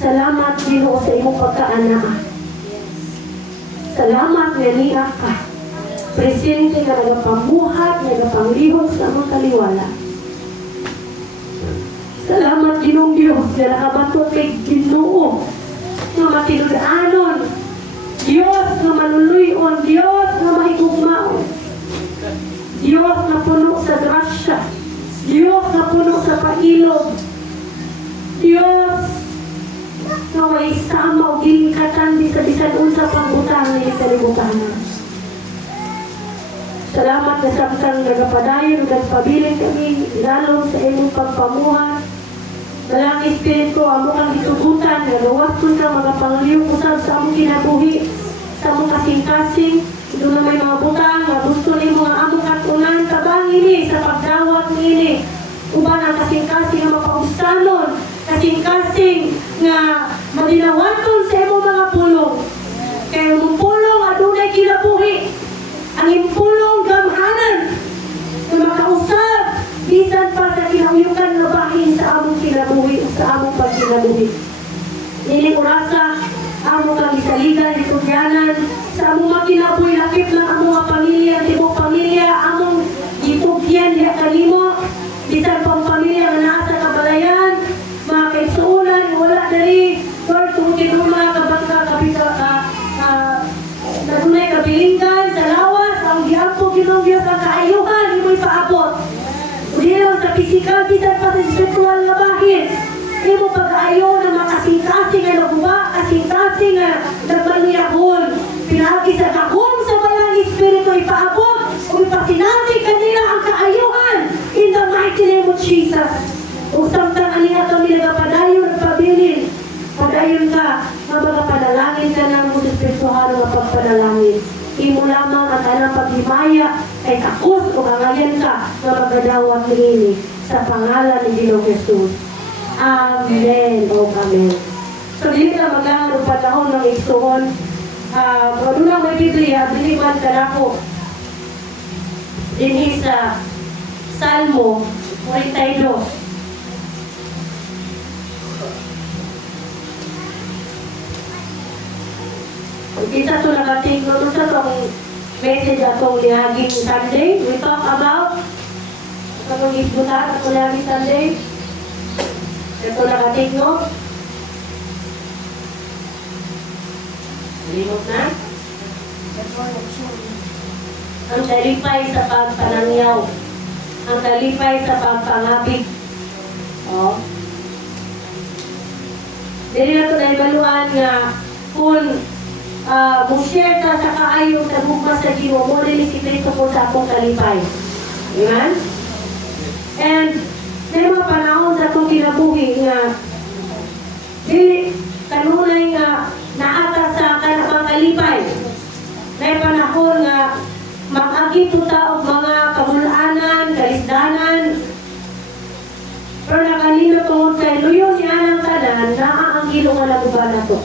Salamat, Ginoo, sa imong pagkaana. Salamat nga niya ka. Presente nga nagapamuhat, nagapanglihok sa among kaliwala. Salamat, Ginoong Diyos, nga nakabato kay Ginoo, nga makinudanon, Diyos nga manuluyon, Diyos nga mahigugmaon, Diyos na puno sa grasya, Diyos na puno sa pailog, Diyos na may sama o ginikatan di sa bisan unsa pang butang ni kalibutan. Salamat na samtang nagapadayon, nagpabilin kami, lalong sa imong pagpamuhat. Dalang Espiritu, amo kang itugutan, nagawas kung ka magapangliw usab sa among kinabuhi, sa among kasing-kasing, doon na may mga butang, nga gusto ni mga among katunan, tabang ini, sa pagdawat ni uban ang kasing-kasing nga mapausanon, kasing-kasing nga madinawaton sa imong mga pulong. Kaya mong pulong, adunay kinabuhi, ang impulong gamhanan, na makausap, bisan pa sa kinahuyukan na bahin sa among kinabuhi, sa among pagkinabuhi. Niling orasa, among kang isaligan, itugyanan, sa among makinabuhi, lakip ng among pamilya, tibok pamilya, among itugyan, diha kanimo, bisan pang pamilya na nasa kabalayan, mga kaisuunan, wala dari, Lord, tungkol mga kabangka, nadunay kabilinggan, sa lawas, ang giampo, Ginoong Diyos, ang kaayuhan, imo'y paabot. Hindi lang sa physical, bisan pa sa spiritual na bahin. Imo pag-aayo na makasing-kasing na naguba, kasing-kasing na nagbaluyahon. Pinagi sa kakong sa balang Espiritu, ipaabot, o ipasinati kanila ang kaayuhan in the mighty name of Jesus. O samtang aniya kami nagapadayon at pabilin, padayon ka, mapagapanalangin ka ng mga spiritual na pagpanalangin. Imo lamang at anang paghimaya kay takos o kangayan ka na magadawat nini sa pangalan ni Ginoong Jesus. Amen o Amen. So, dito na magkakaroon patahon ng iksuhon. Kung lang may Biblia, biliman ka na ko. Dinhi sa Salmo 42. Isa ito nakatingin sa itong message atong lihaging Sunday. We talk about itong isbutan atong lihaging Sunday. Ito nakatingin. Limot na. Ang talipay sa pagpanangyaw. Ang talipay sa pagpangabig. O. Dili na ito na ibaluan nga kung share ka sa kaayong sa bugma sa Ginoo mo rin si Kristo po sa akong kalipay. Amen? And may mga panahon sa akong kinabuhi nga dili kanunay nga naata sa kanang kalipay. May panahon nga mag-agi po ta og mga kamulanan, kalisdanan. Pero nakanino tungod kay luyon ni anang tanan naa ang gilo nga laguban nato.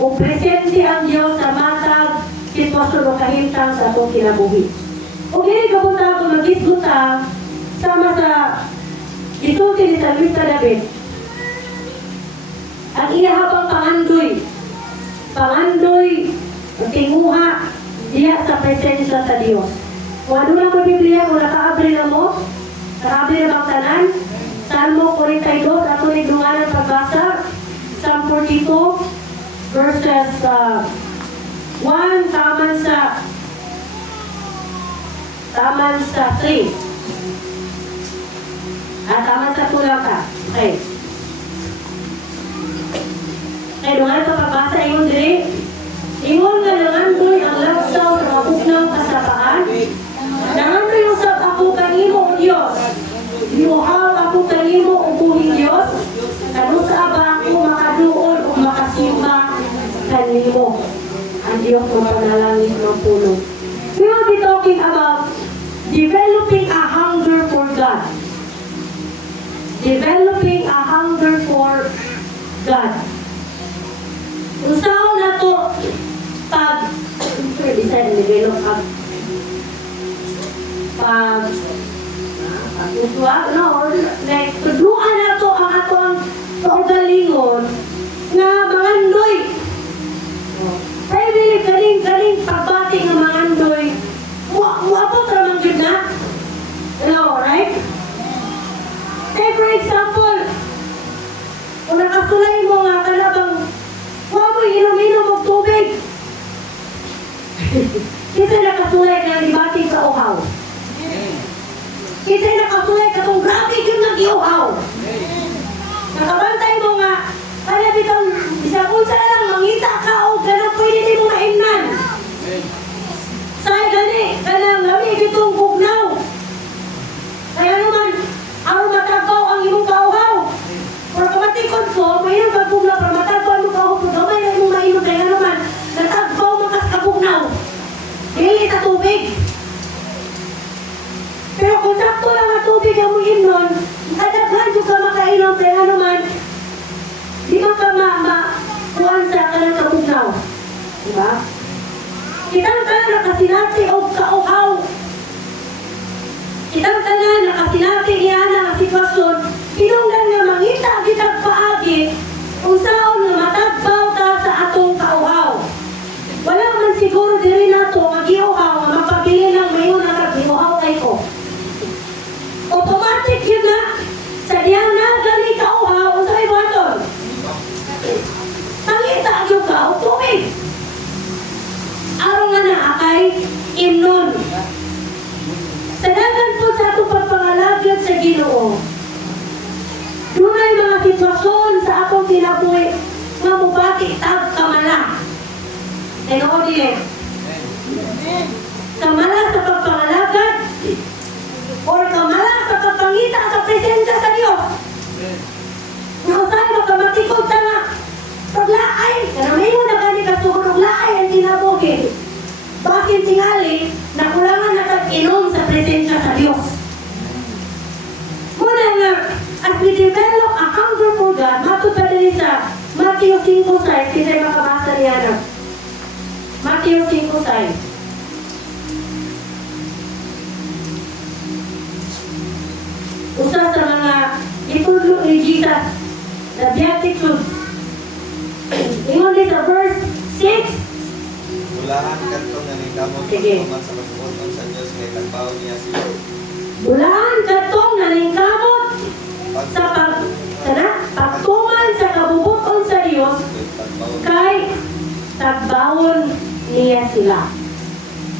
O presente ang Diyos sa matag sitwasyon o kahintang sa atong kinabuhi. O gini kapunta ako mag-isguta sama sa isulti ni Salmista David. Ang inahabang pangandoy, tinguha diya sa presensya sa Diyos. Kung ano lang mo Biblia, kung nakaabri na mo, nakaabri na bang tanan, Salmo 42, ato ni dunganan pagbasa, Psalm 42, verses 1 taman sa 3. Taman sa tulang ka. Okay. Okay, doon ito pagbasa ingon diri. Ingon nga nangandoy ang laksaw sa mga buknang kasapaan. Nangandoy usab ako kanimo o Diyos. Iuhaw ako kanimo o buhing Diyos. Kanusa ba ako makaduol o makasimba kanimo ang Diyos ng panalangin ng puno. We will be talking about developing a hunger for God. Developing a hunger for God. Kung saan na to pag-develop pag-uswa, no? Like, tudluan na to ang atong kaugalingon panahon nga mangandoy. Kaya dili galing pagbati nga mangandoy. Muabot ramang yun na. Hello, right? Take for example, kung nakasulay mo nga kalabang huwag mo inom-inom og tubig. Kasi nakasulay ka ng libating sa uhaw. Kasi nakasulay ka itong grabe yun nag-iuhaw. Nakabantay mo nga, kaya bitang isa unsa lang, mangita ka o ganang pwede din mo maimnan. Say gani, ganang lami bitong bugnaw. Kaya naman, ang matagaw ang imong kauhaw. Or kamatikod ko, mayroon ka bugnaw, para matagaw ang imong kauhaw, kung gamay na imong mainom, kaya naman, natagaw makas kabugnaw. Dili sa tubig. Pero kung sakto lang ang tubig ang mong imnon, kadaghan yung ka makainom, kaya naman, di man ka kuhan sa kanang kabugnaw. Diba? Kitang tanan nakasinati o kauhaw. Kitang tanan nakasinati iyan ang sitwasyon, pinunggan nga mangita kitang paagi kung saan nga matagbaw ta sa atong kauhaw. Wala man siguro diri nato nga giuhaw nga mapabili lang mayon nga giuhaw kay ko. Automatic yun na sa diyang na gani kauhaw sa ibaton. Mangita yung ka o tubig. Araw nga na akay imnon. Sa dagan po sa atong pagpangalagyan sa Ginoo. Doon ay mga sitwasyon sa atong kinabuhi nga mubati tag kamala. Tinood din. Kamala sa pagpangalagad or kamala sa pagpangita sa presensya sa Diyos. Nausahay magkamatikod ta nga paglaay, karamay mo na gani kasugod laay ang tinabuhi. Bakit tingali na kulangan na tag-inom sa presensya sa Diyos. Muna nga, as we develop a hunger for God, matuta din sa Matthew 5:6, kasi makabasa niya na. Matthew 5:6. Usa sa mga itudlo ni Jesus, the Beatitudes. Ingon din sa verse 6. Bulahan kadto nga ni kamot pagtuman sa pagbuton sa Dios kay tagbaw niya sila. Bulahan kadtong nalingkamot sa pagtuman sa kabubuton sa Dios kay tagbawon niya sila.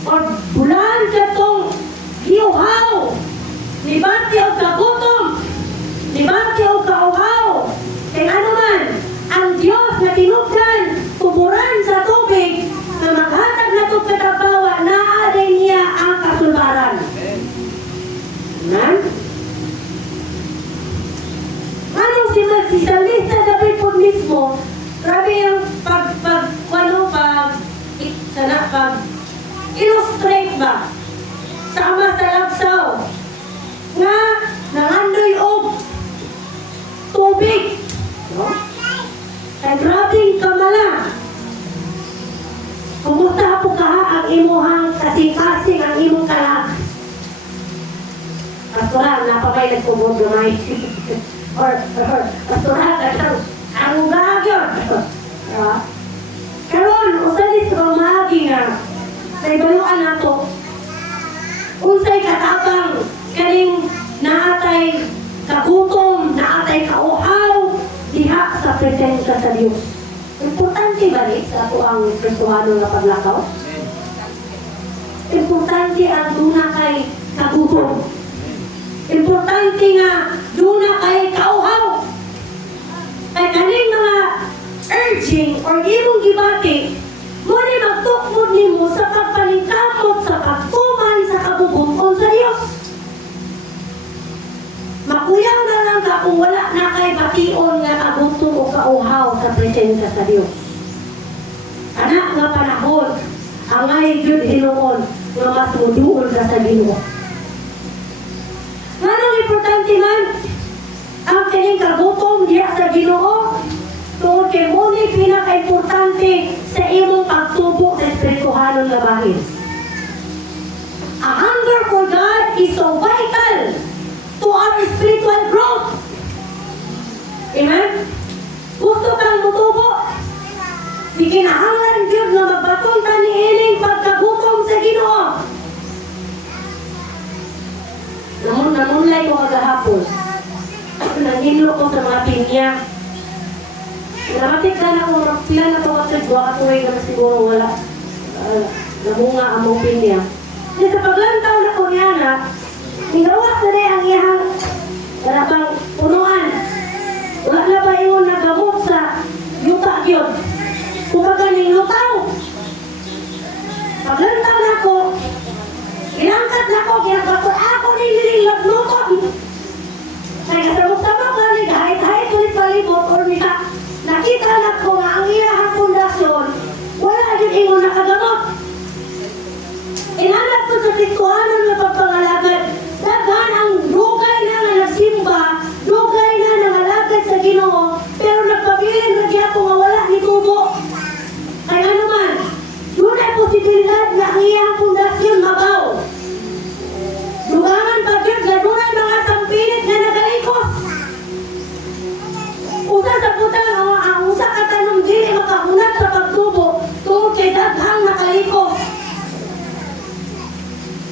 O bulahan kadtong giuhaw, libati o kagutom, libati o kauhaw. Kaya ano man, ang Diyos na tinubdan, tuburan sa tubig, na maghatag na ito katabawa, naaday niya ang kasulbaran. Amen? Anong si Salista David po mismo, grabe yung illustrate ba sa ama sa labsaw nga nangandoy og tubig. No? Kaya grabing kamala. Kumusta po ka ang imuhang kasing-kasing ang imong kalag? Pastoral, napabay nagkumod gamay. or pastoral, ang gagyon. Karon, usalis ko maagi nga sa ibaluan nato unsay katabang kaning naatay kagutom, naatay kauhaw diha sa presensya sa Dios. Importante ba ni sa ato ang Kristohano nga paglakaw? Importante ang duna kay kagutom. Importante nga duna kay kauhaw. Kay kaning mga urging or imong gibati mo ni magtukmod nimo sa pagpaningkamot sa pagtuman sa kabubuton sa Dios. Makuyaw na lang ka kung wala na kay bation nga kagutom o kauhaw sa presensya sa Dios. Anak nga panahon ang ngay gyud hinuon nga mas muduol ka sa Ginoo. Nganong importante man ang kining kagutom diha sa Ginoo? Tungod kay mo ni pinaka-importante sa imong pagtubo sa espirituhanon nga bahin. A hunger for God is so vital to our spiritual growth. Amen? Gusto Di kinahanglan gyud nga magbaton ta ni ining pagkagutom sa Ginoo. Namunlay ko kagahapon. Nanginlo ko sa mga pinya. Namatik na ako, pila na ko katagwa ako ay naman siguro wala. Namunga ang mong pinya. Di sa paglantaw na ko niya na, hinawas na rin ang iyang darabang punuan. Wala na ba yung nagamot sa yuta yun? Kumbaga ning lutaw. Paglantaw na ko, inangkat na ko, ginagawa ako niling laglutot. Kaya kasabot-sabot na rin, kahit ulit palibot, or nakita na ko nga ang iyahang pundasyon, wala yun ingon nakagamot. Inanap ko sa tikuhanan ng pagpangalagad, daghan ang dugay na nga nagsimba, dugay na nangalagad sa Ginoo, pero nagpabilin na giya ko nga wala ni tubo. Kaya naman, yun ay posibilidad na ang iyang pundasyon mabaw. Dugangan pa yun, gadunay mga sampilit na nagalikos. Usa sa putang ang usa ka tanong dili makahunat sa pagtubo tungod kay daghang nakalikos.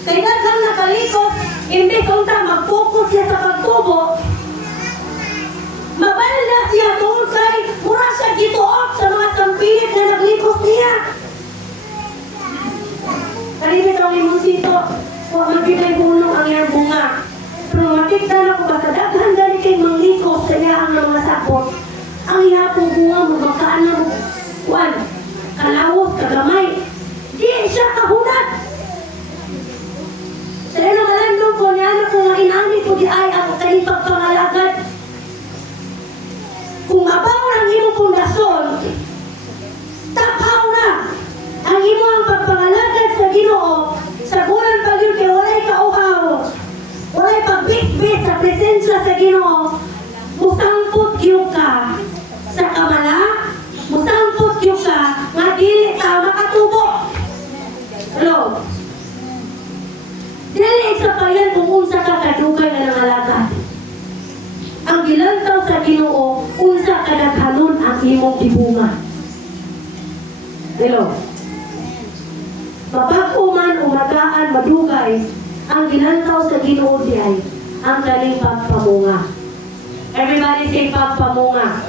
Kay daghang nakalikos, imbes unta mag-focus siya sa pagtubo, mabalda siya tungod kay mura siya gituot sa mga sampilit na naglikos niya. Kalimit ang imong sito, huwag magkitay punong ang iyang bunga. Pero matikdan ako ba sa daghan dali kay manglikos sa iya ang mga sapot, ang iya pong bunga mo magkaan na mo, kuwan, kalawos, kagamay, di siya kahunat. Sa ino malandong ko niya na kung inani ko di ay ang kaning pagpangalagad. Kung mabaw ang imong pundasyon, tapaw na ang imong pagpangalagad sa Ginoo, sa bulan pag-yun kay walay kauhaw, walay pagbit-bit sa presensya sa Ginoo, musangpot gyud ka sa kamala, musangpot gyud ka nga dili ka makatubo. Hello? Dili sa payan kung unsa ka kadugay nga nangalagad. Ang gilantaw sa Ginoo, unsa kadaghanon ang imong gibunga. Hello? Mabag-o man o magaan, madugay, ang ginantaw sa Ginoo diay ang kaning pagpamunga. Everybody say pagpamunga.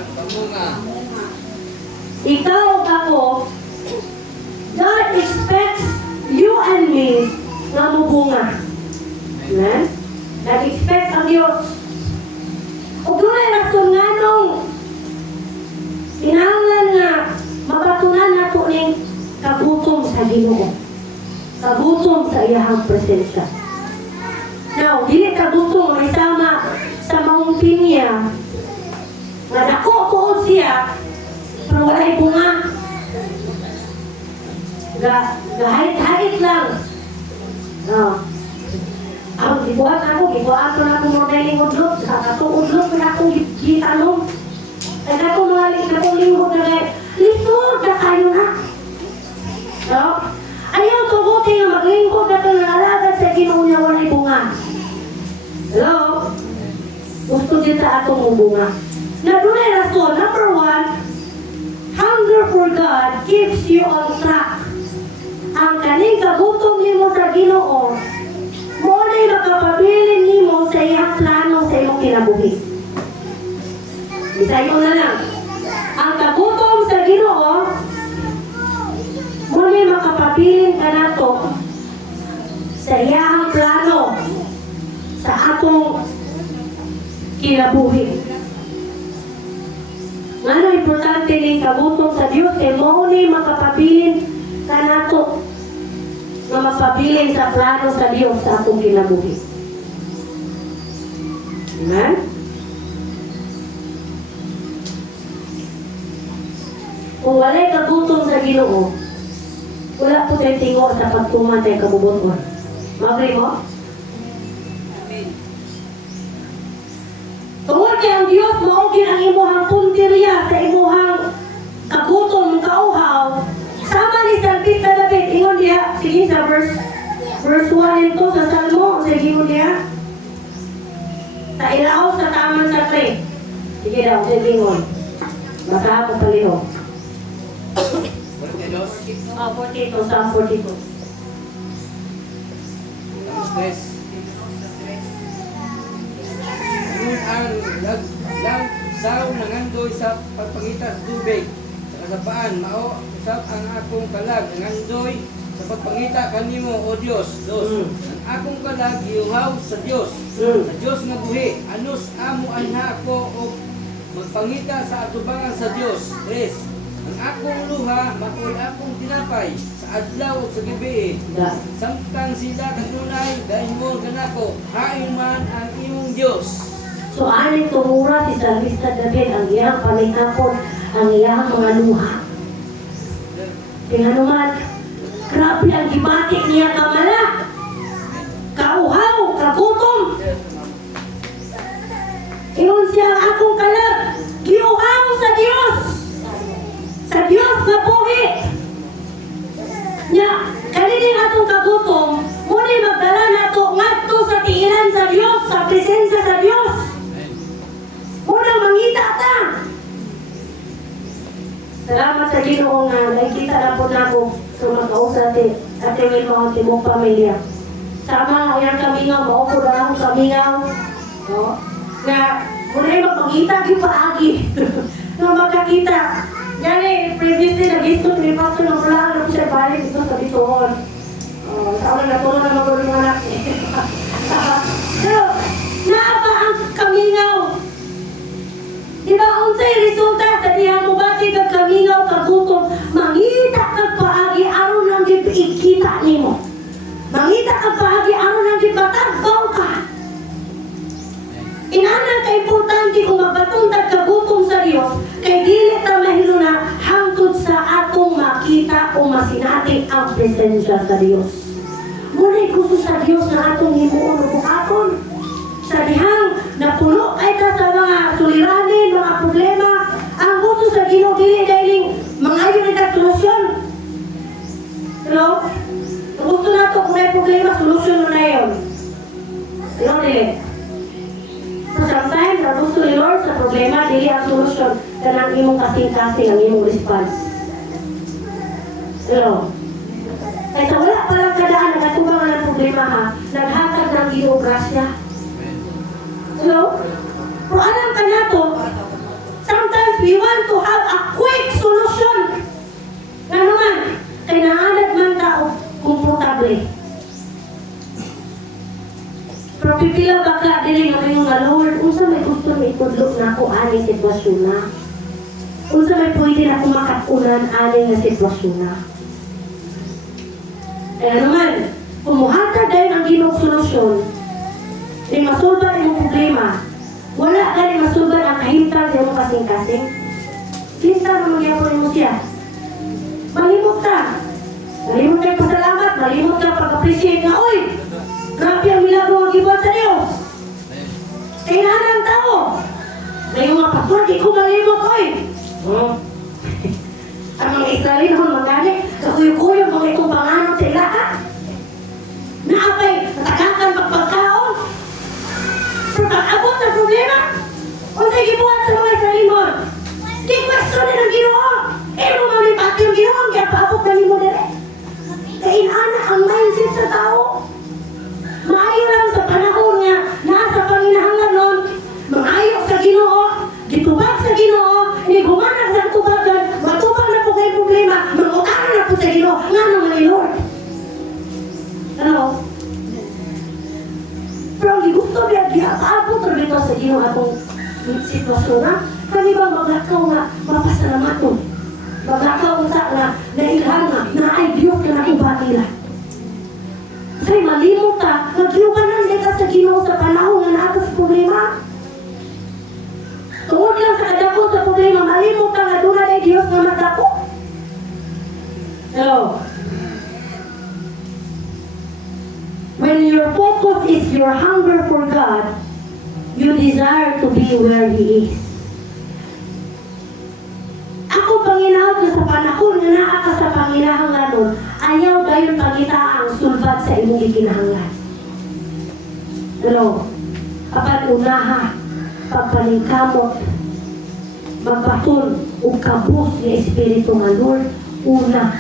Ikaw o ako, God expects you and me nga mubunga. Amen? Nag-expect ang Diyos. O doon ay rason nga nung tinangan nga mapatunan na po ning kagutom sa Ginoo. Kagutom sa iyahang presensya. Now, dili kagutom may sama sa mountain niya. Nga dako tuod siya, pero walay bunga. Gahait-hait lang. Ang gibuhat ako na akong modeling udlot. Akong udlot na akong gitanong. Ay ako mga lingkod na gaya. Lisod na kayo na. No? Ayaw tugutin nga maglingkod na ito nangalagad sa Ginoo niya walay bunga. Hello? Gusto din sa atong bunga. Na doon ay rason. Number 1, hunger for God keeps you on track. Ang kaning kagutom nimo sa Ginoo, mo na'y makapabilin nimo sa iyang plano sa imong kinabuhi. Isayon na lang. Ang kagutom sa Ginoo, mo na'y makapabilin ka na to sa iyang plano sa atong kinabuhi. Nga na importante ning kagutom sa Dios kay mo na'y makapabilin ka na to na magpabilin sa plano sa Diyos sa atong kinabuhi. Amen? Kung walay kagutom sa Ginoo, wala po tayo tingo sa pagtuman tayo kabubuton. Mag-agree mo? Tungod kay ang Diyos, maugin ang imuhang punteriya sa imuhang kagutom, kauhaw, sama ni Salpista David, ingon niya, sige sa verse 1 ito sa Salmo, sige ingon niya, sa ilaos sa taman sa 3. Sige daw, sige ingon. Basa ako paliho. Diyos. 42, Psalm 42. Ang stress. Ngunit ang lagsaw nangandoy sa pagpangitas tubig sa kasapaan, mao usap ang akong kalag nangandoy sa pagpangita kanimo, O Dios. Dos. Ang akong kalag giuhaw sa Dios. Sa Dios nga buhi, anos amo anha ako o magpangita sa atubangan sa Dios. Tres. Ang akong luha, makoy akong tinapay sa adlaw ug sa gabi. Samtang sila kanunay, dahil mo ganako, hain man ang imong Dios. So, ani tumura si Salmista David ang iyang paminapon, ang iyang mga luha. Tingnan naman, grabe ang gibati niya kamala. Kauhaw, kagutom. Iyon siya ang akong kalag. Giuhaw sa Diyos. Sa Diyos na buhi. Nya, kanining atong kagutom, muna magdala nato ngadto sa tiilan sa Diyos, sa presensya sa Diyos. Muna mangita ta. Salamat sa Ginoo nga nakikita na po na ako sa magkausap at may mga timong pamilya. Sama ang kamingaw, maupod na akong kamingaw. No? Na muna magpangita yung paagi. Na magkakita. Yan previously nag-istop ni Pastor ng Pulaan na siya balik dito sa Bitoon. Sa ulang natulong na mga anak. Pero, naapa ang kamingaw. Diba, unsay resulta sa diha mo bati kag kamingaw kagutom, mangita kag paagi aron lang gid ikita nimo. Mangita kag paagi aron lang gid matagbaw ka. Inana ka importante kung magpatuntag kagutom sa Dios, kay dili ta mahiluna hangtod sa atong makita o masinati ang presensya sa Dios. Muna'y gusto sa Dios na atong himuon o bukaton. Sa dihang napuno kay ta sa mga suliranin, mga problema, ang gusto sa Ginoo dili dahil mga ayon na solusyon. Hello? Gusto na to kung may problema, solusyon mo na yun. Hello, dili. So sometimes, ang gusto ni Lord sa problema, dili ang solusyon, kanang imong kasing-kasing ang imong response. Hello? Kaya wala palang kadaan, nagatubangan ng problema ha, naghatag ng Ginoo grasya. Hello? Pero alam ka na to, sometimes we want to have a quick solution. Nga naman, kay naanad man tao, komportable. Pero pipila baka dili nga kayo nga, Lord, unsa may gusto may itudlok na ako ani sitwasyon na. Unsa may pwede na ako makatunan ani nga sitwasyon na. Kaya naman, kumuhatag dahil ang Ginoong solusyon, di masulban ang problema. Wala ka rin masulban ang kahintang sa iyong kasing-kasing. Hintang na magyapon mo siya. Malimot ka. Malimot ka yung pasalamat. Malimot ka pag-appreciate nga, uy! Grabe ang milagro ang gibuhat sa Diyos. Kailangan ang tao. Ngayon mga pastor, di ko malimot, uy! Ang mga Israelin hon magani, kakuyo-kuyo mga itong panganong sa ilaha. Naapay, natagakan pagpagkaon. Pero pag-abot ng problema, unsay gibuhat sa mga Israelin, di question din ang Ginoo. Mo malipat yung Ginoo, kaya paabot na nimo dire. Kainana ang mindset sa tao. Maayo lang sa panahon nga, nasa panginahangan nun, maayo sa Ginoo, gitubag sa Ginoo, gumanag sa tubagan, matubag na po kayo problema, mag-utara na po sa Ginoo, nga naman ni Lord. Ano? Pero ang gusto niya, giapabot rin dito sa Ginoo atong sitwasyon na, kani ba maglakaw nga, mapasalamat mo. Maglakaw sa nga, nailhan nga, na ay Diyos ka na ibatila. Kaya malimot ka, nagyukanan din ka sa Ginoo sa panahon nga naatas problema. Tungod lang sa kadako sa problema, malimot ka nga doon na Diyos nga magdako. Hello? When your focus is your hunger for God, you desire to be where He is. Ako Panginoon na sa panahon nga naa ka sa Panginoon nun, ayaw dayon pangita ang sulbad sa imong gikinahanglan. Hello? Kapag unaha, pagpaningkamot, magpatun o kabus ni Espiritu nga Lord, una,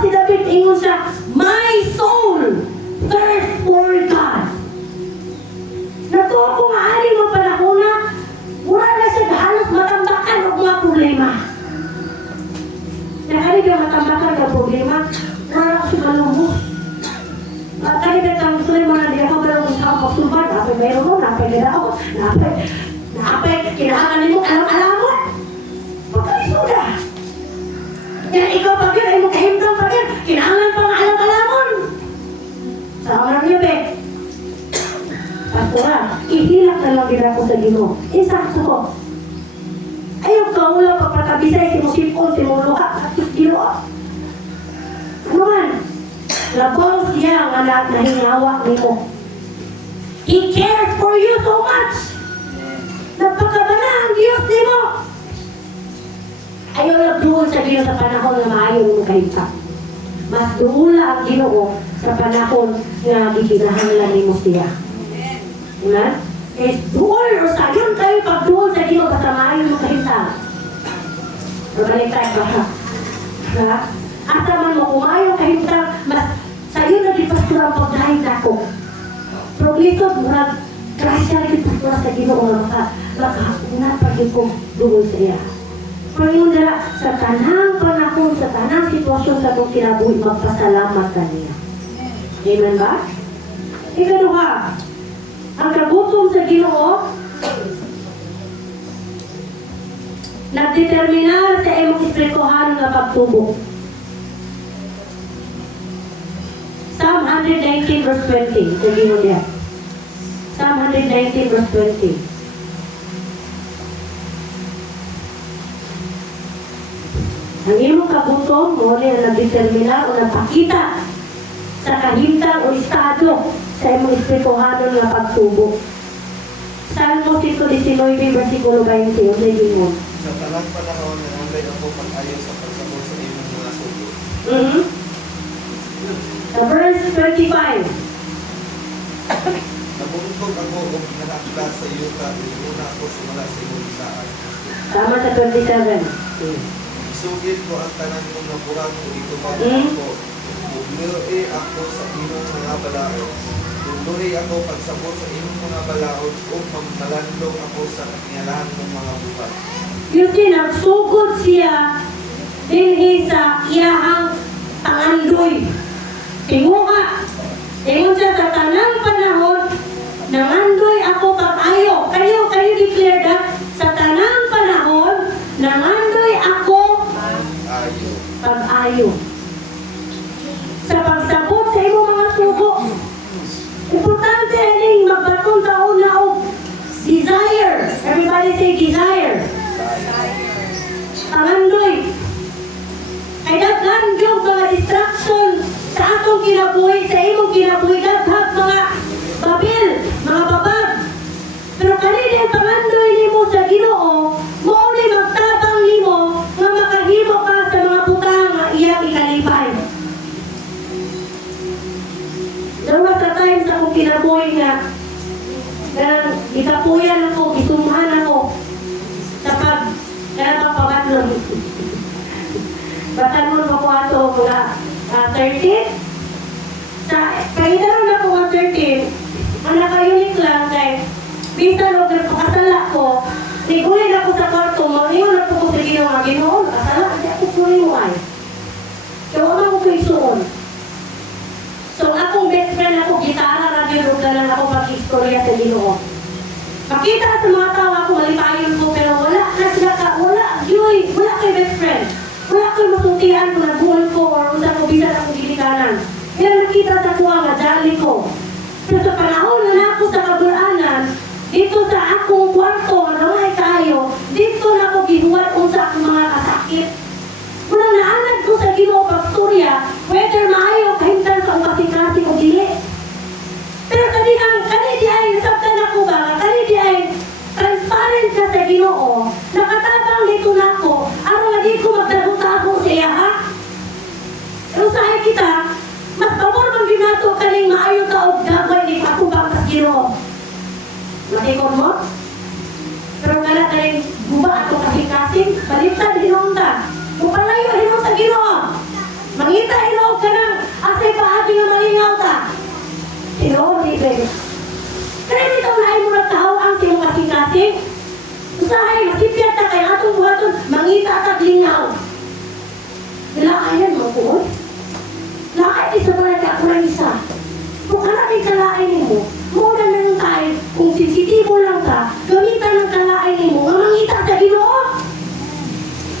si David, ingon siya, my soul thirst for God. Natuwa ko nga aling mga panahona, wala na siya halos matambakan o mga problema. Nakali ka matambakan ng problema, wala ko siya malumos. Kahit ang sulit mo na di ako balong sa ako pagtubad, napay mayroon mo, napay gada ako, napay kinahangan mo, alam mo. Pagkalisuda. Yan ikaw pag yun, ay mo kahimtang pag yun, kinahangan pa nga alam-alamon. Sa orang niyo, be. Pastora, ihilak na lang din ako sa Ginoo. Isakto ko. Ayaw ka wala pagkakabisay, si mo sipon, si mo luha, at Ginoo. Ano man? Labaw siya ang anak na hinawa ni mo. He cares for you so much. Napakabana ang Diyos ni mo. Ayaw nagduol sa Ginoo sa panahon na maayon mo kahimta. Mas duula ang Ginoo sa panahon na gikinahanglan ni mo siya. Amen? Eh, duol o sa yun kayo pagduol sa Ginoo basta maayon mo kahimta. Magbaliktad ba ha? Ha? Asa man mo kumayo kahimta, mas sa'yo na di pastura ang pagdahil ako. Progresod, murag grasya di pastura sa Ginoo nga makahakunan pag yung kong duol sa iya. Panginoon dala, sa tanang panahon, sa tanang sitwasyon sa itong kinabuhi, magpasalamat ka niya. Amen ba? Ikaduha, ang kagutom sa Ginoo, nagdeterminar sa imong espirituhan nga pagtubo. Psalm 119 verse 20. Sige mo niya. Psalm 119 verse 20. Ang imong kagutom, mo na nagdeterminar o nagpakita sa kahimtang o estado sa imong espirituhan nga pagtubo. Salmo 119 versikulo 20. Yung naging mo. Sa talang panahon, nangyay ako pag-ayo sa pagsabot sa imong mga sugo. Sa verse 25. Nabuntog ako o nakakita sa yuta, una ako sumala sa imong isaan. Tama sa 27. Isugid ko ang tanan kong naburan o ito ba ako. Bumili ako sa imong mga balaod. Bumili ako pagsabot sa imong mga balaod o malandong ako sa katingalahan ng mga buhat. You see, nagsugod siya dinhi sa iyahang tangandoy. Tinguha. Tingon siya sa tanang panahon, nangandoy ako pag-ayo. Kayo declare that sa tanang panahon, nangandoy ako Ayo. pag-ayo. Sa pagsabot sa imong mga sugo, importante aning magbatong taon na og desire. Everybody say desire. Tangandoy. Ay daghan yung mga distraction sa atong kinabuhi, sa imong kinabuhi, daghan mga babil, mga babag. Pero kanina yung pangandoy nimo sa Ginoo, mo ni magtabang nimo nga makahimo ka sa mga butang nga iyang ikalipay. Dawa sa time sa akong kinabuhi nga ikapuyan ako, isumhan ako sa pagpapabatlon. Batanon mo ko ato mga 13. Sa kahidaron na ko mga 13, ang naka-unique lang kay bisan o nagpakasala ko, nigulit ako sa kwarto, mangiyon na po ko sa ginawa, Ginoo, nakasala, hindi ako sulit mo ay. Kaya wala ko kayo suon. So akong best friend ako, gitara, radio, rugalan ako mag-istorya sa Ginoo. Makita sa mga tao ako, malipayon ko, pero wala na sila ka, wala kay best friend. Wala ko'y masuntihan kung nagbuhol ko or kung saan ko bisan akong gilikanan. Kaya nakita sa kuha nga, jali ko. Pero sa panahon na ako sa kabulaanan, dito sa akong kwarto, naway tayo, dito na ako gihuwat kung sa akong mga kasakit. Munang naanad ko sa Ginoo pagstorya, whether maayo kahimtan sa ukasi-kasi o dili. Pero kanidi ay, sabtan ako ba, kanidi ay, transparent ka sa Ginoo, nakatabang dito na ako, araw nga di ko magtago-tago siya, ha? Pero sahay kita, mas pabor bang ginato kaning maayo ka o gagawin ni ako bang sa Ginoo? Matikon mo? Pero kala kaning guba ato kasing-kasing, baliktad hinong ta. Kung palayo hinong sa Ginoo, Mangita ilog ka ng asay paagi nga malingaw ta. Tinuod, libre. Kaya dito na mo nagkahawang sa iyong kasing-kasing. Usahay, masipyat na kaya atong buhaton, mangita at lingaw. Nilakayan mo po, lakay isa ba na kakurang isa? Kung kanating kalain mo, muna na lang tayo, kung sensitibo lang ka, gamitan ng kalain mo, ang mangita sa Ginoo.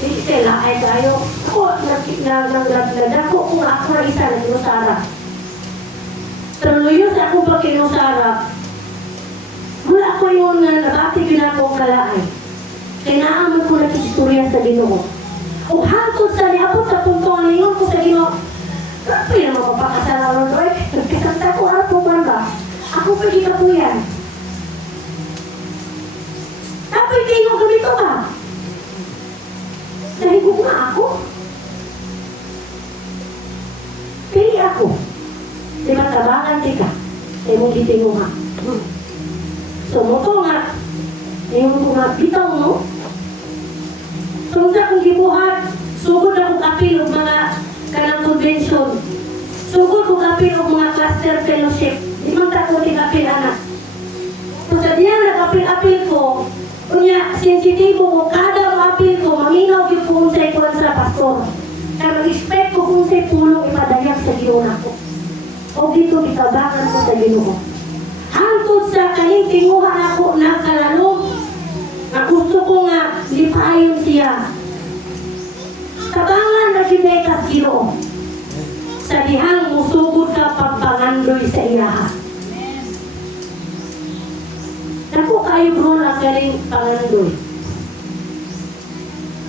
Hindi sila ay tayo. Ako, naglaglaglag ko kung ako na isa na kinusara. Taluyo sa akong pagkinusara, wala ko yung nabati ginakong kalaay. Kailangan ko nag-istorya sa Ginoo. O hangtod sa niabot sa punto ang lingon ko sa Ginoo. Grabe na mapapakasalaran ko eh. Nagkasanta ko, harap mo man ba? Ako pwede ka po yan. Dapat tingin ko ganito ba? Nahigog nga ako. Pili ako. Di ba tabangan tika? Ay mong gitingo nga. So mo ko nga. Ngayon ko nga bitaw no? Kung sa kong gibuhat, sugod akong apil o mga kanang convention. Sugod kong apil o mga cluster fellowship. Di man tako ni apil anak. Kung sa diyan nag-apil-apil ko, kunya sensitibo ko, kada apil ko, maminaw yung kung sa'y kuwan sa pastor. Kaya mag-expect ko kung sa'y pulong ipadayak sa Ginoo ko. O dito bitabakan ko sa Ginoo. Hangtod sa kaning tinguhan ako nagkalalong, na gusto ko nga lipayon siya. Tabangan na ginekas Ginoo. Sa dihang musugod ka pagpangandoy sa iyaha. Naku kayo bro ang galing pangandoy.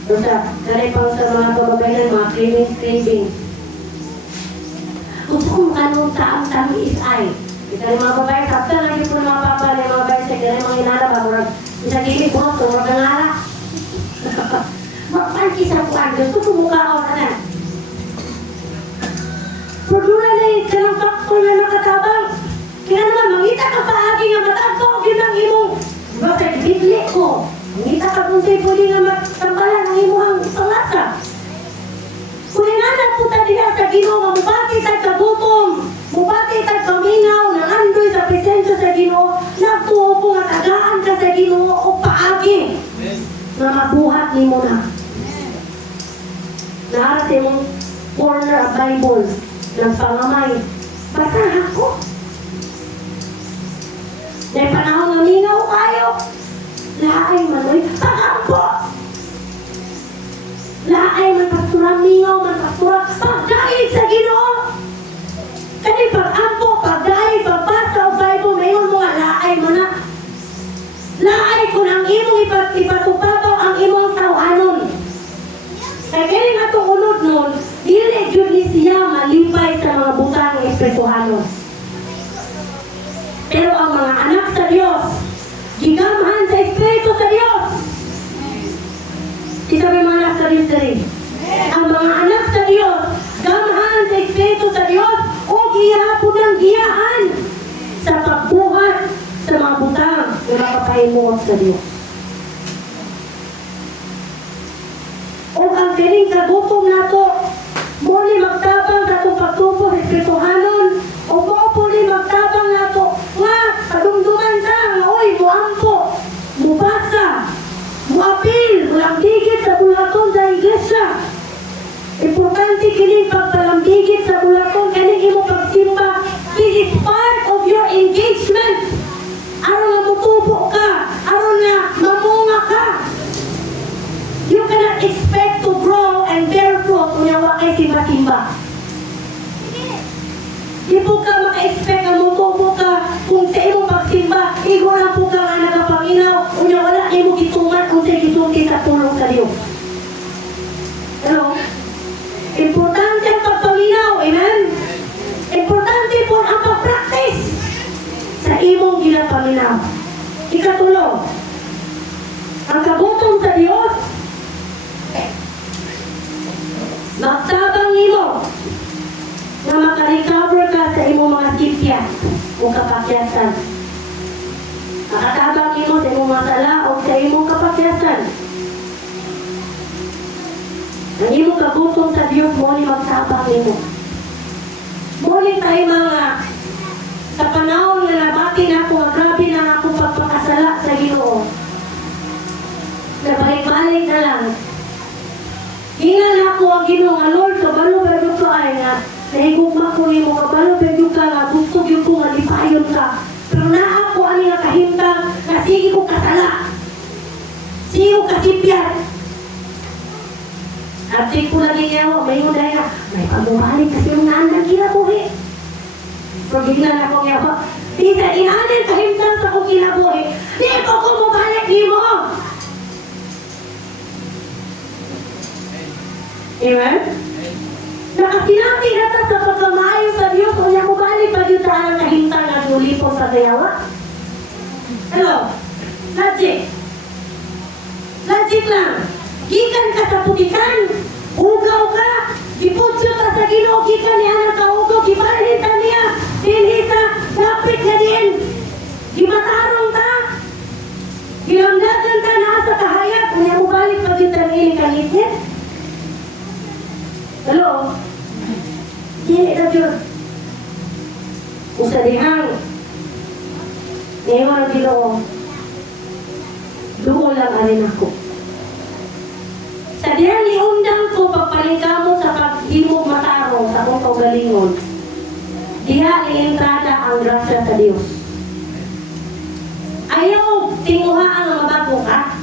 Basta, galing pang sa mga kababayan, mga craving. Gusto kong kanong taang tamis ay. Kita yung mga babae, kapta lagi po ng mga papa, yung mga babae sa galing mga inalabag. Isa gilid po, turog ng ala. Magpanti sa kuwan, gusto ko mukha ako na na. Pagdura na yung kanang faktor na nakatabang. Kaya naman, mangita ka paagi nga matagpo, yun ang imong. Bakit bibli ko? Mangita ka kung sa'y pwede nga matambalan ang imong pangasa. Kung inanan po ta diha sa Ginoo, mubati tag kagutom, mubati tag kamingaw, nangandoy sa presensya sa Ginoo, nagtuo ko nga tagaan ka sa Ginoo o paagi. Na mabuhat ni mo na. Naara sa imong corner of Bible ng pangamay. Basahan ko. Dahil panahon ng mingaw kayo, laay manoy, pagampo! Laay man pastura mingaw, man pastura, pagdahil sa Ginoo! Kani pagampo, pagdahil, pagbasa o Bible, mayon mo nga, laay mo na. Laay kung ang imong ipatupabaw ang imong tawanon. Kaya kaya nga itong unod nun, dili yun ni siya malipay sa mga butang ng espirituhanon. Pero ang mga anak sa Diyos, gigamhan sa Espiritu sa Diyos. Kita may mga anak sa Diyos rin. Ang mga anak sa Diyos, gamhan sa Espiritu sa Diyos, o gihapon ng giyahan sa pagbuhat sa mga butang na makapahimuot sa Diyos. O ang kining kagutom na to, muli magtabang sa itong pagtupo sa Espirituhanon, o muli magtabang na to, nga, padumduman sa, nga, oy, muampo, mubasa, muapil, mulamdigit sa bulaton sa iglesia. Importante kining pagtalamdigit sa bulaton, kining imo pagsimba, this is part of your engagement. Aron nga mutubo ka, aron nga mamunga ka. You cannot expect to grow and bear fruit kung yawa kay simba-simba. Di po ka maka-expect na mutubo ka kung sa iyong pagsimba, igura po ka nga nagapanginaw, kung wala iyong gituman kung sa gisulti sa tulong sa Diyos. Hello? Importante ang pagpaminaw, amen? Importante po ang pag-practice sa imong ginapaminaw. Ikatulo, ang kagutom sa Diyos, magtabang nimo na makarecover ka sa imong mga sipya o kapakyasan. Makatabang nimo sa imong masala o sa imong kapakyasan. Ang imo kagutom sa Dios mo ni magtabang nimo. Muli tayo mga sa panahon nga nabati na ako, grabe na ako pagpakasala sa Ginoo. Nabalik-balik na lang. Hingan ako ang Ginoo nga Lord, kabalo ba ko ay nga nahigugma ko nimo kabalo ba ka nga gusto gyud ko nga lipayon ka. Pero naa ako ani nga kahimtang nga sige ko kasala. Sige ko kasipyan. Ate ko lagi niya ako, may dahil na, may pagmumalik kasi yung naandang kinabuhi. Pero bigla na ako niya ako, Tita, inanin kahimtang sa kong kinabuhi. Di ko kumubalik ni mo! Amen? Nakasinabi na ta sa pagkamayo sa Diyos, o niya kumalik pa dito ang kahimtang na dulipon sa gayawa. Hello? Logic. Logic lang. Gikan ka sa putikan, ugaw ka, iputyo ka sa Ginoo, gikan niya ng kaugaw, gibalita niya, dinhi sa lapit na din, gimatarong ka, gilamdagan ka na sa kahayag, kanya mo balik pag yung tangili ka ngitnit. Hello? Dili na dyan. Usadihang, ngayon ang Ginoo, doon lang alin ako. Sa diyang liundang ko, pagpalingkamot sa paghimog matarong sa kong kaugalingon, diha lientrada ang grasya sa Diyos. Ayaw tinguha ang mabago ka.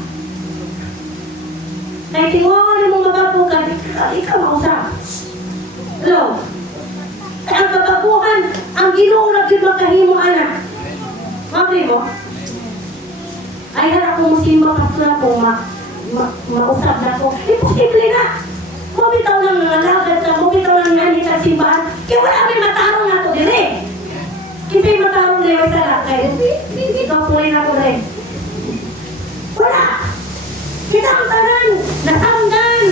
Kaya tinguha ka ng mabago ka, ikaw mausap. Hello? Kaya ang kabaguhan, ang Ginoo na yun makahimo anak. Mabri mo? Ay, harap ko musimba pasla kung mausap na ko. Imposible na. Mabitaw lang nga lagad na, mabitaw lang nga ni simbahan. Kaya wala may matarong na ito din eh. Hindi matarong na yung sarap. Kaya hindi ko punin ako rin. Wala. Kita ang tanan, nasanggan.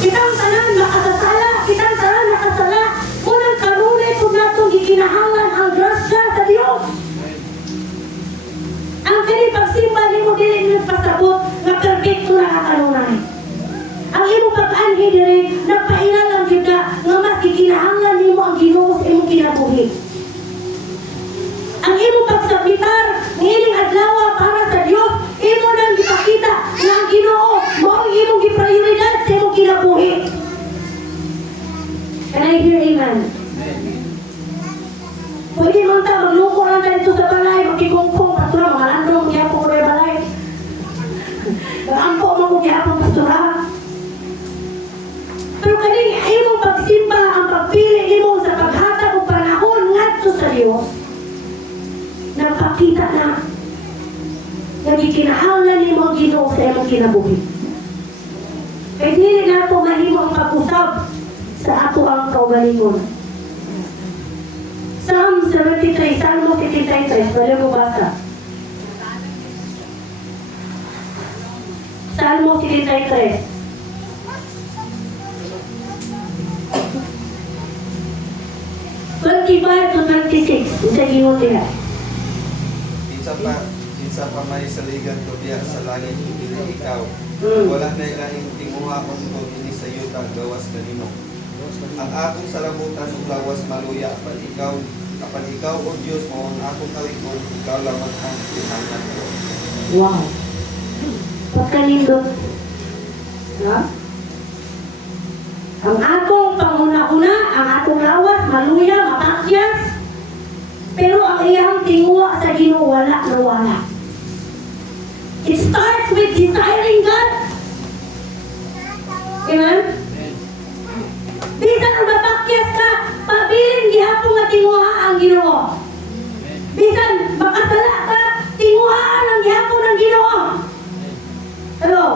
Kita ang tanan, nakasasala. Kita ang tanan, nakasala. Unang karunay kung natong gikinahangan ang grasya sa Diyos. Ang kani pagsimba ni mo dili ni pasabot nga perfecto na kakanunay. Ang imo pag-anhi diri nagpailan lang gyud nga mas gikinahanglan nimo ang Ginoo sa imong kinabuhi. Ang imo pagsabitar niining adlaw para sa Dios, imo nang gipakita nga ang Ginoo mao ang imong giprioridad sa imong kinabuhi. Can I hear amen? Pwede man ta maglungkot lang tayo dito sa balay, magkikungkong, pastora, mga landong, magyapong ko na balay. Nag-ampo mo kung gyapong pastora. Pero kaning imong pagsimba, ang pagpili nimo sa paghatag o panahon ngadto sa Dios, nagpakita na nagikinahanglan nimo ang Ginoo sa imong kinabuhi. Kaya dili na ako mahimo ang pag-usab sa ato ang kaugalingon. Psalm 73, Salmo 73, balik mo basa. Salmo 73. 25 to 26, isa gingon diha. Kinsa pa may saligan ko diya sa langit, dili ikaw. Wala na ilaing tinguhakon ko ini sa yuta, gawas kanimo. Ang akong salamutan ug lawas maluya kapan ikaw o Diyos mo ang akong kalikon, ikaw lamang ang tinangan ko. Wow. Pagkalindot. Ha? Ang akong panguna-una, ang akong lawas, maluya, mapakyas. Pero ang iyang tinguha sa Ginoo wala na wala. It starts with desiring God. Amen? Bisan ang mapakyas ka, pabilin gihapon nga tinguha ang Ginoo. Bisan makasala ka, tinguhaan ang gihapon ng Ginoo. Hello?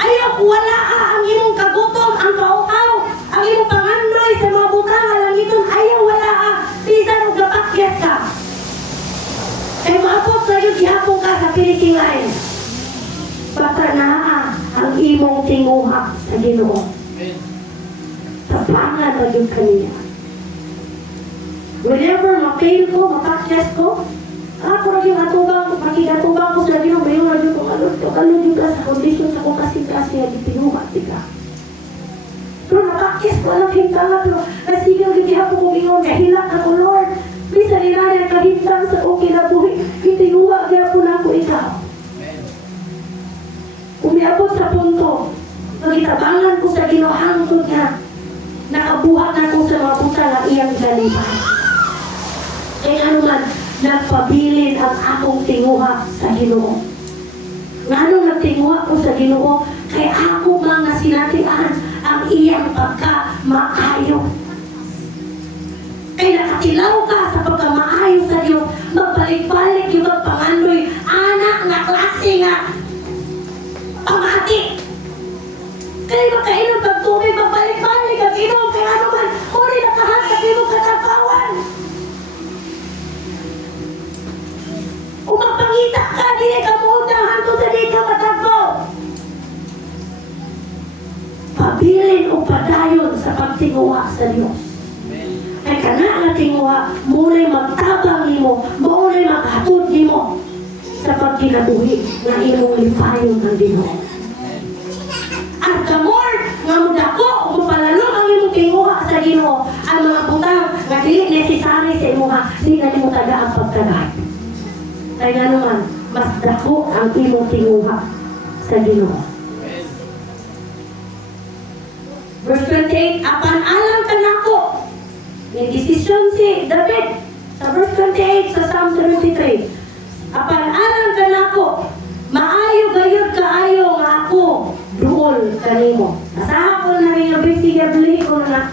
Ayaw wala ang imong kagutom, ang paukaw, ang imong pangandoy sa mga butang langiton, ayaw wala bisan og napakyas ka. Kaya maabot na yung gihapon ka sa pinitinglain. Basta naa ang imong tinguha sa Ginoo. Tapangan na yung kaniya. Whenever ma-fail ko, mapakyas ko, ako rin yung atubang, makigatubang ko sa Ginoo, mayon na yung kung alod yung ka sa kondisyon sa kung kasi-kasi, yung pinuha, diba? Pero nakakis ko alam hintanga, pero nasigaw gigiha ko kong ingon, kahilak ako, Lord. Bisa nila kahintang sa okay na buhi. Itinuwa kaya po na ako ikaw. Umiabot sa punto, magitabangan ko sa ginohangtod niya. Nakabuhat na ko sa mga puta na iyang galipan. Kaya ano man, nagpabilin ang akong tinguha sa Ginoo. Ngano nagtinguha ko sa Ginoo, kay ako mga sinatian ang iyang pagka-maayo. Kay nakatilaw ka sa pagka-maayo sa Diyos, magbalik-balik yung pangandoy, anak na klase nga, pamati. Kaya magkainom kag tubig, magbalik-balik ang inom, kaya ano man, huli nakahatag mo katapawan. Kung magpangita ka, dili ka muutang hangtod sa di ka matagpo. Pabilin o padayon sa pagtinguha sa Diyos. Ay kana nga tinguha, muna'y magtabang nimo, muna'y maghatod nimo sa pagkinabuhi na imong lipayon ng Ginoo. At the more nga mudako o mapalalong ang imong tinguha sa Ginoo, ang mga butang nga dili necessary sa imuha, di na nimo taga ang pagkagad. Kaya nga naman, mas dako ang imong tinguha sa Ginoo. Verse 28, apan alam ka nako. May desisyon si David sa verse 28 sa Psalm 73. Apan alam ka nako, maayo gayud kaayo nga ako duol kanimo. Asaha ko na rin yung basic ko na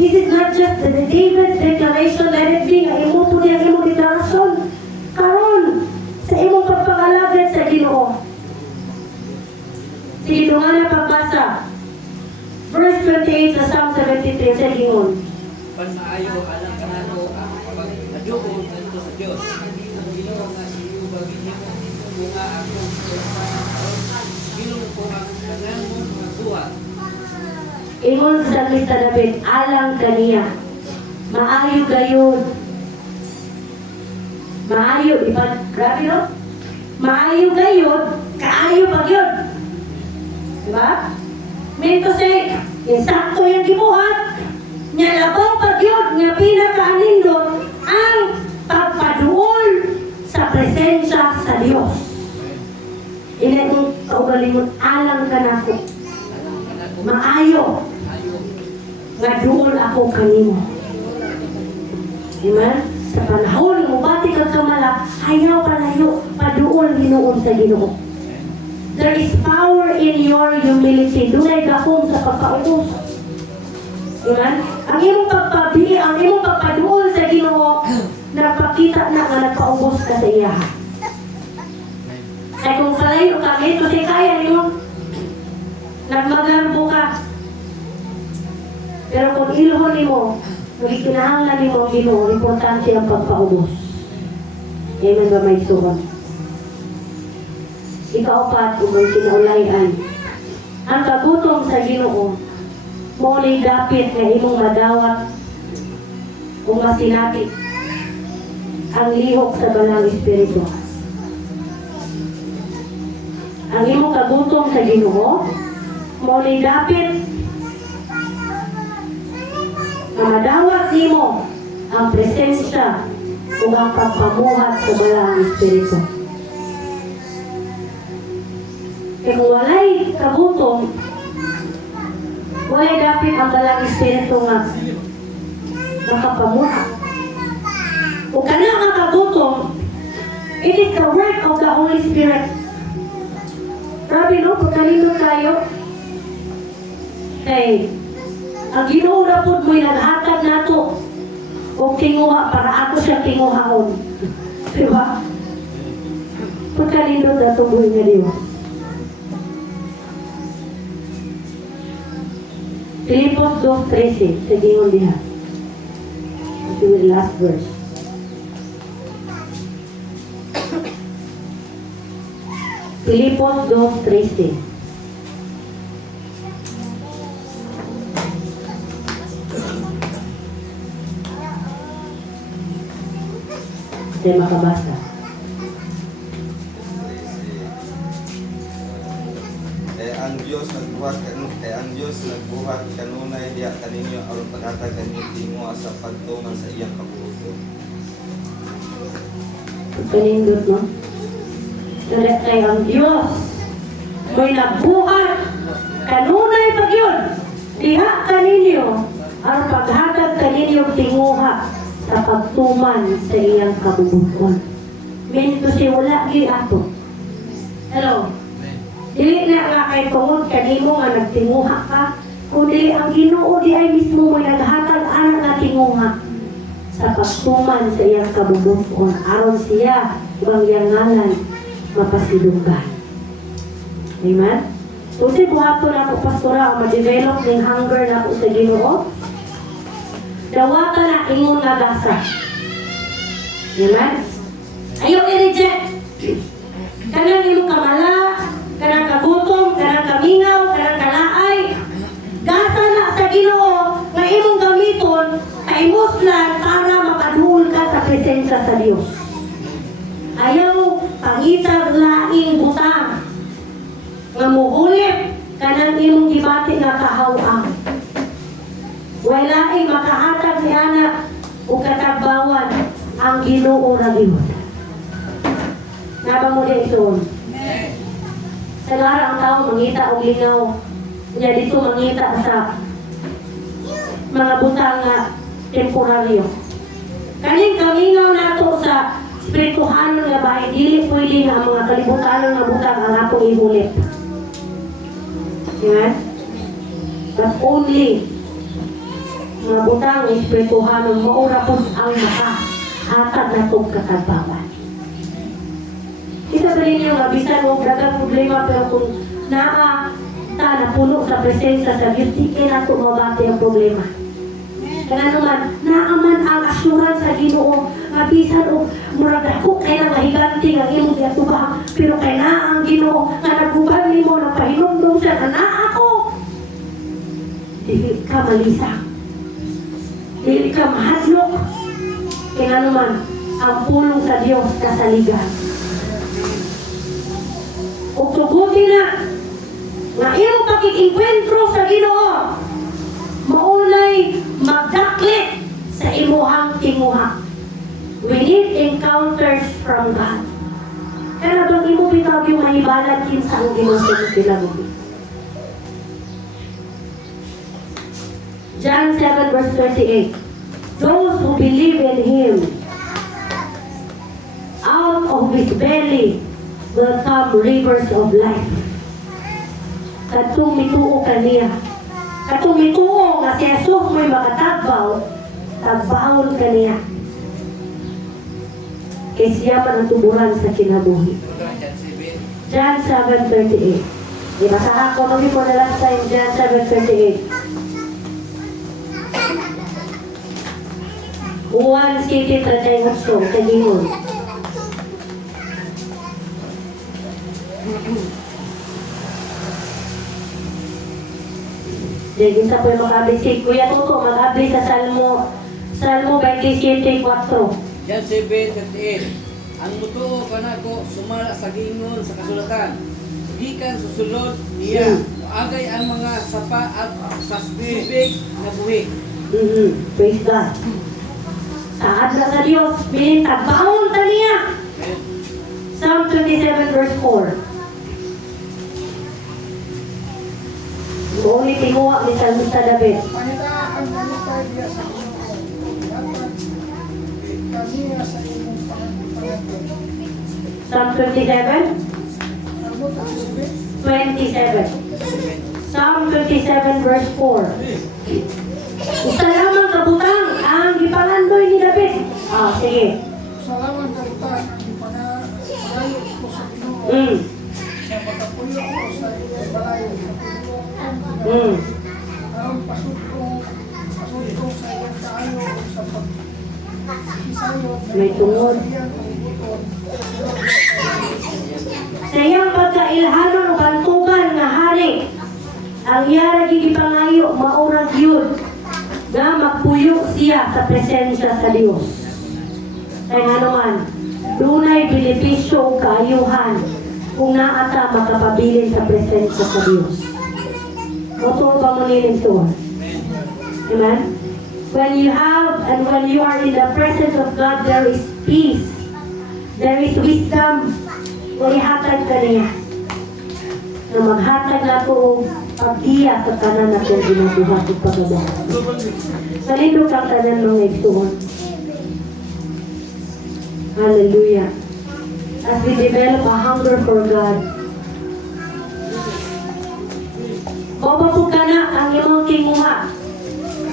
this is not just the David's declaration, let it be nga imo po niya imo deklarasyon karon sa imong pagpangalagad sa Ginoo. Sige, tunga na pagbasa. Verse 28 sa Psalm 73 sa Gingon. Pan maayo alang kanako ang pagmadugod ngadto sa Dios. Ang Ginoo nga siyo bagid nimo bunga ako Ginoo ko ang tanan mo mga buhat. Ingon sa Salita David, alang kaniya. Maayo gayon. Maayo, iba, grabe no? Maayo gayon, kaayo pag yun. Diba? Mean to say, insakto yung gibuhat, nga labaw pag yun, nga pinakaanindot, ang pagpaduol sa presensya sa Diyos. Ilang kaugalingon, alang ka na ko. Maayo. Nga duol ako kanimo. Amen? Sa panahon mo, bati kag kamala, hayaw palayo, paduol Ginoon sa Ginoo. There is power in your humility. Dunay gahom sa pagpaubos. Amen? Ang imong pagpabi, ang imong pagpaduol sa Ginoo, napakita na nga nagpaubos ka sa iya. Ay kung kalayo ka, ito si kaya nimo, nagmagarbo ka. Pero kung ilhon nimo, magikinahanglan nimo ang Ginoo, importante ang pagpaubos. Amen ba may suwan? Ikaapat, umang kinaulayan. Ang kagutom sa Ginoo, muli dapit na imong madawat kung masinapit ang lihok sa Balang Espiritu. Ang imong kagutom sa Ginoo, muli dapit na madawat nimo ang presensya o ang pagpamuhat sa Balang Espiritu. Kaya kung walay kagutom, walay dapit ang Balang Espiritu nga makapamuhat. Kung kana ang kagutom, it is the work of the Holy Spirit. Grabe no, pagkalino tayo. Kay, ang Ginoo na po mo'y naghatag nato o tinguha para ako siya tinguhaon. Diba? Pagkalino na tuboy nga diba? Filipos 2:13, sa gingon diha. Ito yung last verse. Filipos 2:13. Tayo makabasa. Ang Diyos nagbuhat ang Diyos nagbuhat kanunay diya kaninyo aron paghatag kaninyo tingo sa pagtuman sa iyang kabuhaton. Pagkalindot, no? Dalit kay ang Diyos. May nagbuhat. Kanunay pag yun. Diha kaninyo. Ang paghatag kaninyo tinguha sa pagtuman sa iyang kabubuton. Minto si wala gi ato. Hello? Dili na nga kay tungod kanimo nga nagtinguha ka. Kundi ang Ginoo di ay mismo may naghatag anak nga tinguha sa pagtuman sa iyang kabubuton. Aron siya bangyangalan mapasidunggan. Amen? So si buhato na ako pastora ang ma-develop ng hunger na ako sa Ginoo. Dawata na ingon nga gasa. Amen? Ayaw i-reject. Kanang imong kamala, kanang kagutom, kanang kamingaw, kanang kalaay. Gasa na sa Ginoo nga imong gamiton ay muslan para makadul ka sa presensya sa Dios. Ayaw pangitag laing butang nga muhulip kanang imong gibati nga kahawang. Wala ay makahatag ni anak o katagbawan ang Ginoo ra gyud. Naba mo din ito. Sa lara ang tao mangita og lingaw. Nya dito mangita sa mga butang nga temporaryo. Kaning kamingaw nato sa spirituhan nga bahay, dili pwede nga ang mga kalibutan nga butang ang atong ihulip. Yan. But only mga butang espirituhan ng maura po ang makahatag na itong katagbawan. Kita ba rin yung mabisan mo dagang problema pero kung napuno sa presensya sa Diyos, di kaya nato mabati ang problema. Kaya naman, naaman ang assurance sa Ginoo, mabisan o murag ako kaya na mahiganti ang imong yatubang, pero kaya na ang Ginoo nga nagubad mo, nagpahinumdum siya na ako. Dili ka malisa. Dili ka mahadlok. Kaya naman, ang pulong sa Diyos kasaligan. O tugutin na nga iyong pag-iinkwentro sa Ginoo maunay magdaklit sa imuhang tinguha. We need encounters from God. Kaya bang imo bitag yung mahibalag kinsa ang Ginoo sa sila mo. John 7 verse 38. Those who believe in Him, out of His belly will come rivers of life. Katong mituo kaniya. Katong mituo nga si Jesus may makatagbaw, tagbawon kaniya. Kaya siya man ang tuburan sa kinabuhi. John 7:38. Ibasahan ko magi po na last time, John 7:38. Juan City 38, kagingon. Jadi kita po mag-abli si Kuya Toto, mag-abli sa Salmo 27:4. Yan 7:38. Ang mutuo ka na ko sumala sa gingon sa kasulatan. Gikan susulod niya. Agay ang mga sapa at sa tubig na buhi. Praise God. Saad na sa Diyos, pinitagbahon ta niya. Psalm 27 verse 4. Ulit tinguha ni Salmista David. Manita ang manita diya sa Ginoo. Dapat kaniya sa imong pangagod. Psalm 27, Amo ta si 27. Psalm 27 verse 4. Isa lamang kabutang ang gipangandoy ni David. Sige. salamat karutan ang panayo ko sa Ginoo. Sa pagkapuyo ko sa iyong balayo sa Ginoo. Ang pasudkong sa iyong kaayo sa pagkisayod May tungod. Sa iyang pagkailhanon o bantugan nga hari, ang yara gigipangayo maurag yun nga magpuyo siya sa presensya sa Diyos. Kaya nga naman, dunay benepisyo o kaayuhan kung naata makapabilin sa presensya sa Diyos. Moto ba mo niling tuwa? Amen? When you have and when you are in the presence of God, there is peace. There is wisdom. Na ihatag ka niya. Na maghatag na ito o pag-iya sa kanan na itong ginabuhat at pagbabahan. Nalindog ang tanan mga igsuon. Hallelujah. As we develop a hunger for God, mabapog ka na ang imong kinguha.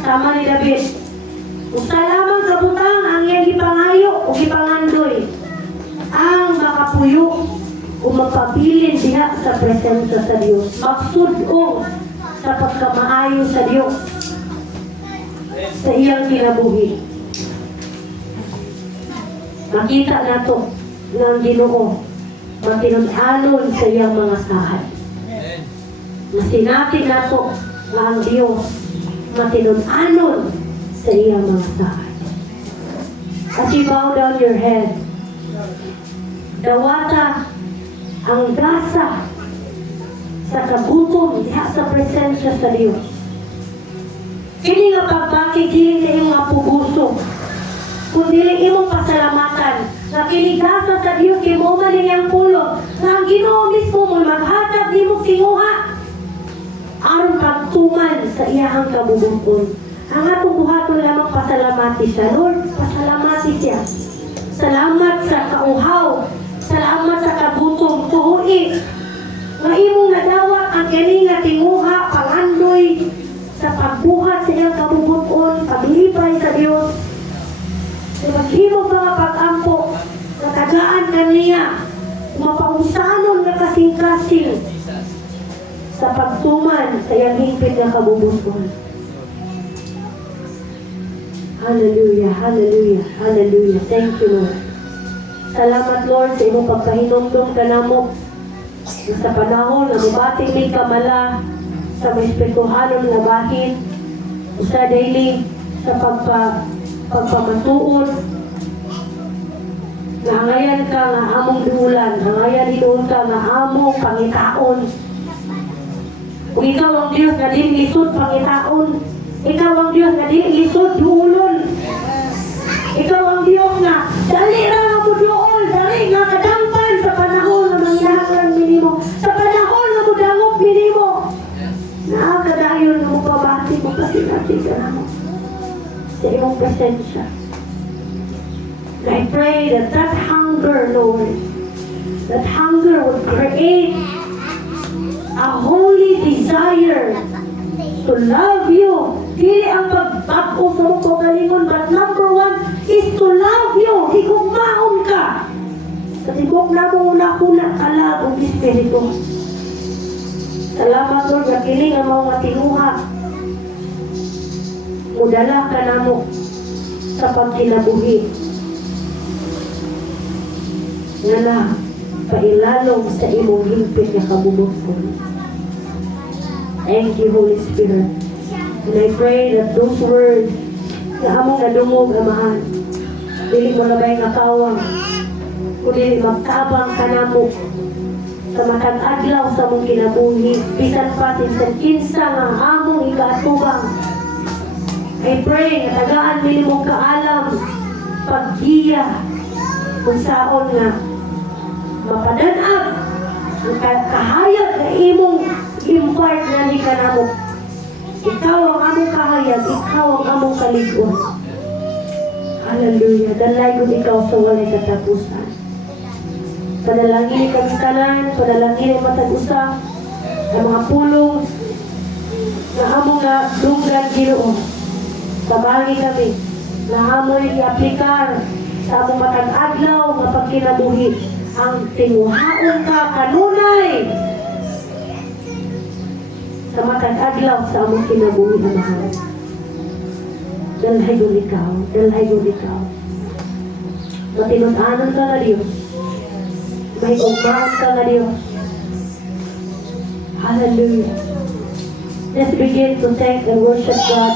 Tama ni David. Usa lamang kabutang ang iyang ipangayo o ipangandoy. Ang makapuyo o magpabilin diha sa presensya sa Dios. Magsudong sa pagkamaayo sa Dios sa iyang kinabuhi. Makita nato ng Ginoo matinud-anon sa iyang mga saad. Masinati nato nga ang Dios matinud-anon sa iyang mga saad. As you bow down your head, dawata ang gasa sa kabutom diha sa presensya sa Dios. Kini nga pagbakig dili na imong apubuso, kundi imong pasalamatan na kinigasa sa Dios kay mo man niyang pulot na ang Ginoo mismo mo maghatag nimo kinguha aron pagtuman sa iyahang kabubuton. Ang atong buhaton lamang pasalamati siya. Lord, pasalamati siya. Salamat sa kauhaw. Salamat sa kabutom. Tuhui. Nga imong nadawat ang kini nga tinguha, pangandoy sa pagbuhat sa iyang kabubuton, paglipay sa Dios. Sa maghimog mga pag-ampo, natagaan kaniya, mapausanon na kasing-kasing sa pagtuman sa iyang hingpit na kabubuton. Hallelujah, hallelujah, hallelujah. Thank you, Lord. Salamat, Lord, sa imong pagpahinumdum ka namo sa panahon na mubating may kamala sa may espirituhalon na bahin sa daily sa pagpamatuon. Nangayan ka nga among dulan, nangayan hinuon ka nga among pangitaon. Kung ikaw ang Diyos na din lisod pangitaon, ikaw ang Diyos na din lisod duulon. Ikaw ang Diyos na dali ra mo duol, dali nga kadampan sa panahon na manginahanglan minimo, sa panahon na mudangop minimo. Nakakadayon na mo pabati mo kasi natin ka na mo sa iyong presensya. I pray that that hunger, Lord, that hunger would create a holy desire to love you. Dili ang pagbago sa mong kagalingon, but number one is to love you. Higugmaon ka. Sa tibok na mo una-una kalag ang Espiritu. Salamat, Lord, na kiling ang mga tinuha. Mudala ka na mo sa pagkinabuhi. Nga na, pailalong sa imong hingpit na kabubuton. Thank you, Holy Spirit. And I pray that those words na among nadungog, Amahan, dili mo na ba'y nakawang, kundi magkabang ka na mo sa matag adlaw sa mong kinabuhi, bisan pa sinsan kinsa nga among ikaatubang. I pray na tagaan nili mong kaalam, paggiya, kung saon nga, mapadanag, ang kahayag na imong impart na ni ka na mo. Ikaw ang among kahayag, ikaw ang among kaliguan. Hallelujah. Dalay ko ikaw sa walay katapusan. Panalangin kami tanan, panalangin matag-usa, ang mga pulong na among na lunggan Ginoo. Tabangi kami na among i-aplikar sa among matag-adlaw nga pagkinabuhi ang tinguhaon ka kanunay sa matag-adlaw sa among kinabuhi na mahal. Dalhay yun ikaw, dalhay yun ikaw. Matinud-anon ka nga Diyos. May ugmaan ka nga Diyos. Hallelujah. Let's begin to thank and worship God.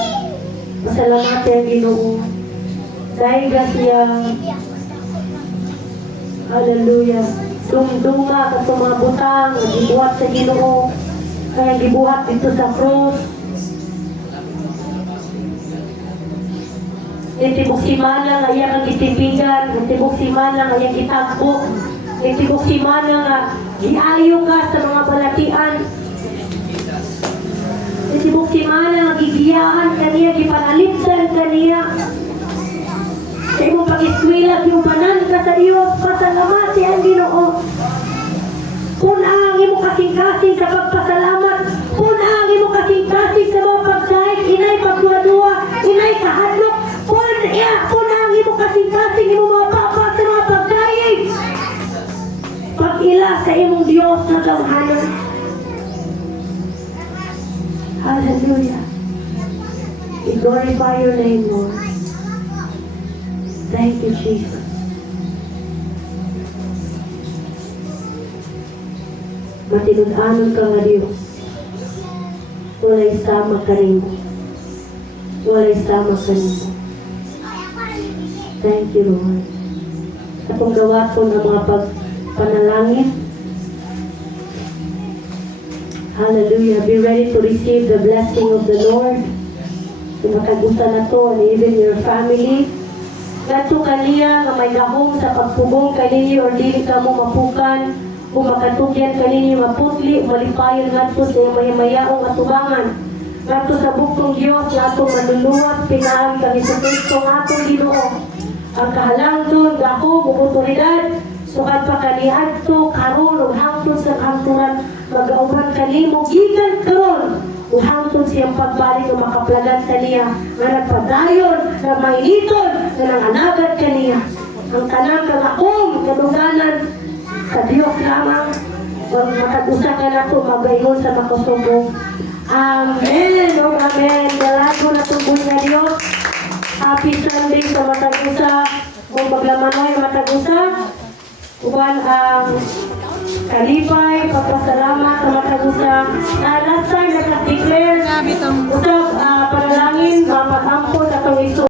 Pasalamat ang Ginoo. Dahil siya, hallelujah, dumduma ka sa mga butang, nagibuhat sa Ginoo. kaya gibuhat dito sa cross. Itibok si Mana nga iya kang itipigan, itibok si Mana nga iya kitagbo, itibok si Mana nga giayo ka sa mga balatian. Itibok si Mana nga gigiyahan kaniya, gipanalipsan kaniya. Sa imong pag-eskwela, giubanan ka sa Diyos, pasalamati ang Ginoo. Kung ang imo kasing-kasing sa pagpasalamat, kung ang imo kasing-kasing sa mga pagdahig, inay pagduwa-duwa, inay kahadlok, kung ang imo kasing-kasing imo mga papa sa mga pagdahig, pag-ila sa imong Diyos na gamhanan. Hallelujah. We glorify your name, Lord. Thank you, Jesus. Matinud-anon ka nga Diyos. Walay sama ka rin mo. Walay sama ka rin mo. Thank you, Lord. Atong gawa ko ng mga pagpanalangin. Hallelujah. Be ready to receive the blessing of the Lord. Kung makagusta na to, and even your family. Gato kaniya nga may gahong sa pagpugong kanini or dili ka mo mapukan o makatugyan kanini maputli, malipayon gato sa mahimayaong atubangan. Gato sa buktong Diyos na atong manuluwat, pinaagi kami sa Kristo nga atong Ginoo. Ang kahalangton, gahong, oportunidad, sukad pa kaniad to, karon, o hangtod sa hangturan, mag-auban kanimo, gikan karon, o hangtod siyang pagbalik o makaplagan sa niya, nga nagpadayon, na mainiton, na nanganagad kaniya. Ang tanang kagaong, kaduganan, sa Diyos lamang, kung matag-usa ka na ito, mag-ayun sa makasubong. Amen, o amen. Dalago na tuboy na Diyos. Happy Sunday sa matag-usa. Kung maglamanoy ang matag-usa, uban ang kalipay, pagpasalamat sa matag-usa. Last time, nag-declare, usa